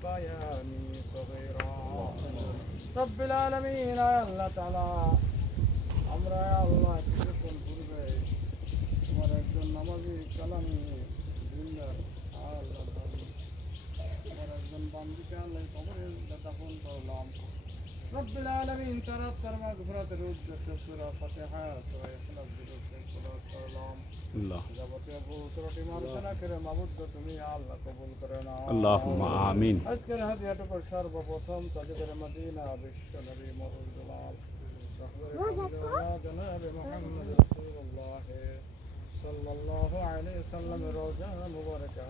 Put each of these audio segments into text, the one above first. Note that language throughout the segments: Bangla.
ربياني صغيرا رب العالمين يا الله تعالى আমরা আল্লাহ কিছুক্ষণ পূর্বে তোমার একজন নামাজি কালামি দিনদার আল্লাহ তোমার একজন বান্দিকে আল্লাহ কবরে দাফন করলাম رب العالمين তারা তার মাগফিরাতের উদ্দেশ্যে সূরা ফাতিহা সূরা ইখলাস দিবসে কুরআন করলাম আল্লাহ যাবতীয় ভুল ত্রুটি মার্জনা করে মাবুদ তুমি আল্লাহ কবুল করে নাও আল্লাহুম্মা আমিন আজকের হাদিয়াটুকু সর্বপ্রথম তাজেদের মদিনা বিশ্ব নবী মুহাম্মদ جناب محمد رسول الله صلى الله عليه وسلم روزة مباركة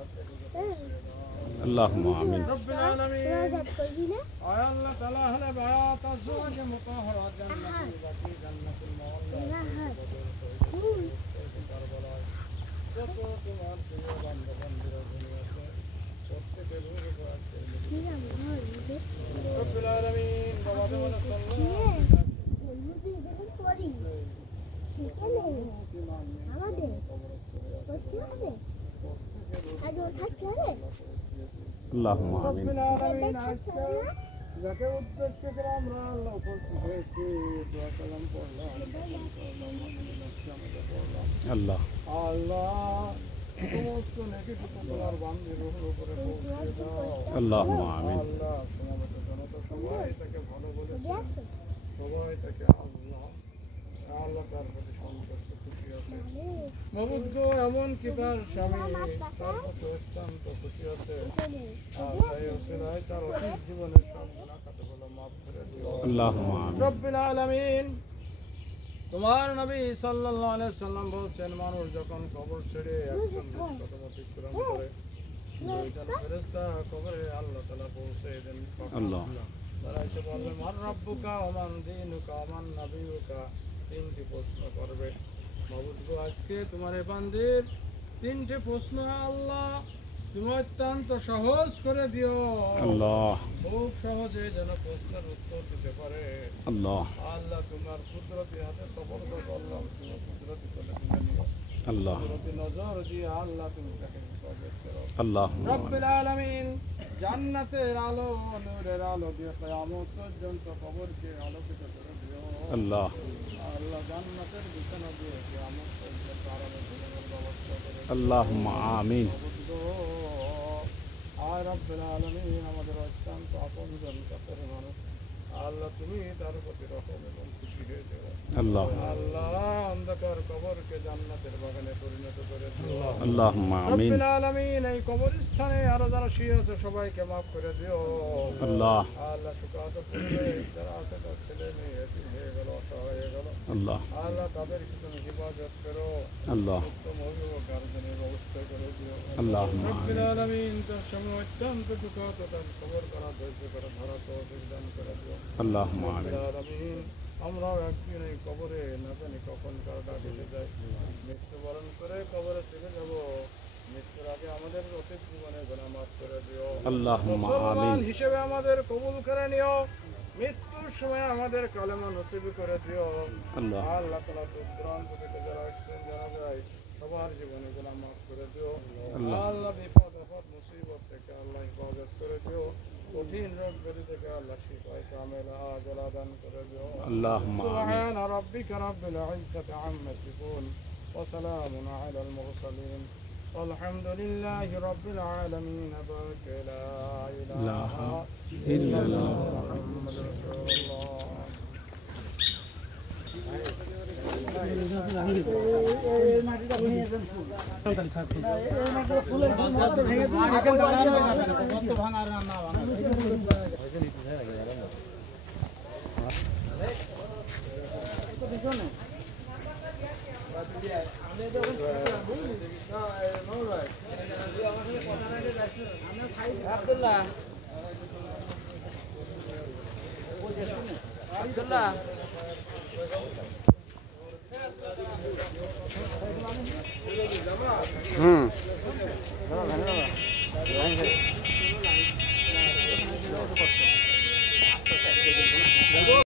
اللهم آمين رب العالمين يا الله تعالى هل بيات الزواج مطهرة جنة البقيع جنة المولى كربلاء যত তোমার প্রিয় বান্ধব-বান্ধবীরা দুনিয়া আছে প্রত্যেকের রূহ আছে رب العالمين বাবা দেওয়ান সাল্লাল্লাহু اللهم آمين যাকে উদ্দেশ্য করে আমরা আল্লাহ উপস্থিত হয়েছি দোয়া কালাম পড়লাম আল্লাহ আল্লাহ সমস্ত নেকিটুকু তোমার বান্দির উপরে পৌঁছে দাও আল্লাহুম্মা আমিন আল্লাহ সমবেত জনতা সবাই তাকে ভালো বলেছে সবাই তাকে আল্লাহ আল্লাহ তার প্রতি সন্তুষ্ট খুশি আছে মাবুদ গো এমন কি তার স্বামী তার প্রতি অত্যন্ত খুশি আছে আল্লাহ ওসিলায় তার অতীত জীবনের সব গুনাহ খাতাগুলো মাফ করে দিও আল্লাহুম্মা আমিন রব্বিল আলামিন তোমার নবী সাল্লাল্লাহু আলাইহি সাল্লাম বলেছেন মানুষ যখন কবর ছেড়ে একজন কদম অতিক্রম করে দুইজন ফেরেশতা কবরে আল্লাহ তাআলা পৌঁছে দেন আল্লাহ তারা এসে বললেন মান রাব্বুকা ওয়া মান দীনুকা ওয়া মান নাবিয়ুকা তিনটি প্রশ্ন করবে মাবুদ গো আজকে তোমার এই বান্দির তিনটি প্রশ্ন আল্লাহ তুমি অত্যন্ত সহজ করে দিও আল্লাহ খুব সহজে যেন প্রশ্নের উত্তর দিতে পারে আল্লাহ আল্লাহ তোমার কুদরতি হাতে সফলতা করলাম তুমি কুদরতি করে দিলে নিও আল্লাহ কুদরতি নজর দিয়ে আল্লাহ তুমি তাকে হেফাজত করো আল্লাহ রব্বিল আলামিন জান্নাতের আলো নূরের আলো দিয়ে কিয়ামত পর্যন্ত কবরকে আলোকিত করে দিও আল্লাহ আল্লাহ জান্নাতের বিছানা দিয়ে কিয়ামত পর্যন্ত আরামে ঘুমানোর ব্যবস্থা করে আল্লাহুম্মা আমিন আর রব্বিল আলামিন আমাদের অত্যন্ত আপনজন কাছের মানুষ আল্লাহ তুমি তার প্রতি রহম এবং খুশি হয়ে যাও আল্লাহ আল্লাহ অন্ধকার কবরকে জান্নাতের বাগানে পরিণত করে দিও আল্লাহুম্মা আমিন রব্বিল আলামিন এই কবরস্থানে আরো যারা শুয়ে আছে সবাইকে maaf করে দিও আল্লাহ আল্লাহ শুকরাত করবে যারা আছে তার ছেলে মেয়ে এতিম হয়ে গেল অসহায় হয়ে গেল আল্লাহ আল্লাহ তাদেরকে তুমি হেফাজত করো আল্লাহ উত্তম অভিভাবক গার্জেনের ব্যবস্থা করে দিও আল্লাহুম্মা রব্বিল আলামিন তার সময় অত্যন্ত শুকরাত তার কবর করা ধৈর্য করে ধরা তৌফিক দান করে দিও আল্লাহুম্মা আমিন আমরাও একদিন এই কবরে না জানি কখন কার ডাক এসে যায় মৃত্যুবরণ করে কবরে চলে যাব মৃত্যুর আগে আমাদের অতীত জীবনে গুনাহ মাফ করে দিও আল্লাহুম্মা আমিন হিসেবে আমাদের কবুল করে নিও মৃত্যুর সময় আমাদের কালেমা নসিব করে দিও আল্লাহ আল্লাহ তাআলা দূরান্ত থেকে যারা আসছেন জানা যায় সবার জীবনে গুনাহ মাফ করে দিও আল্লাহ বিপদ আপদ মুসিবত থেকে আল্লাহ হেফাজত করে দিও কঠিন রোগ ব্যাধি থেকে আল্লাহ শিফায়ে কামেলা আজলা দান করে দিও আল্লাহুম্মা আমিন সুবহান রাব্বিকা রাব্বিল ইজ্জাতি আম্মা ইয়াসিফুন ওয়া সালামুন আলাল মুরসালিন والحمد لله رب العالمين بارك لا إله إلا الله محمد رسول আব্দুল্লাহ আব্দুল্লাহ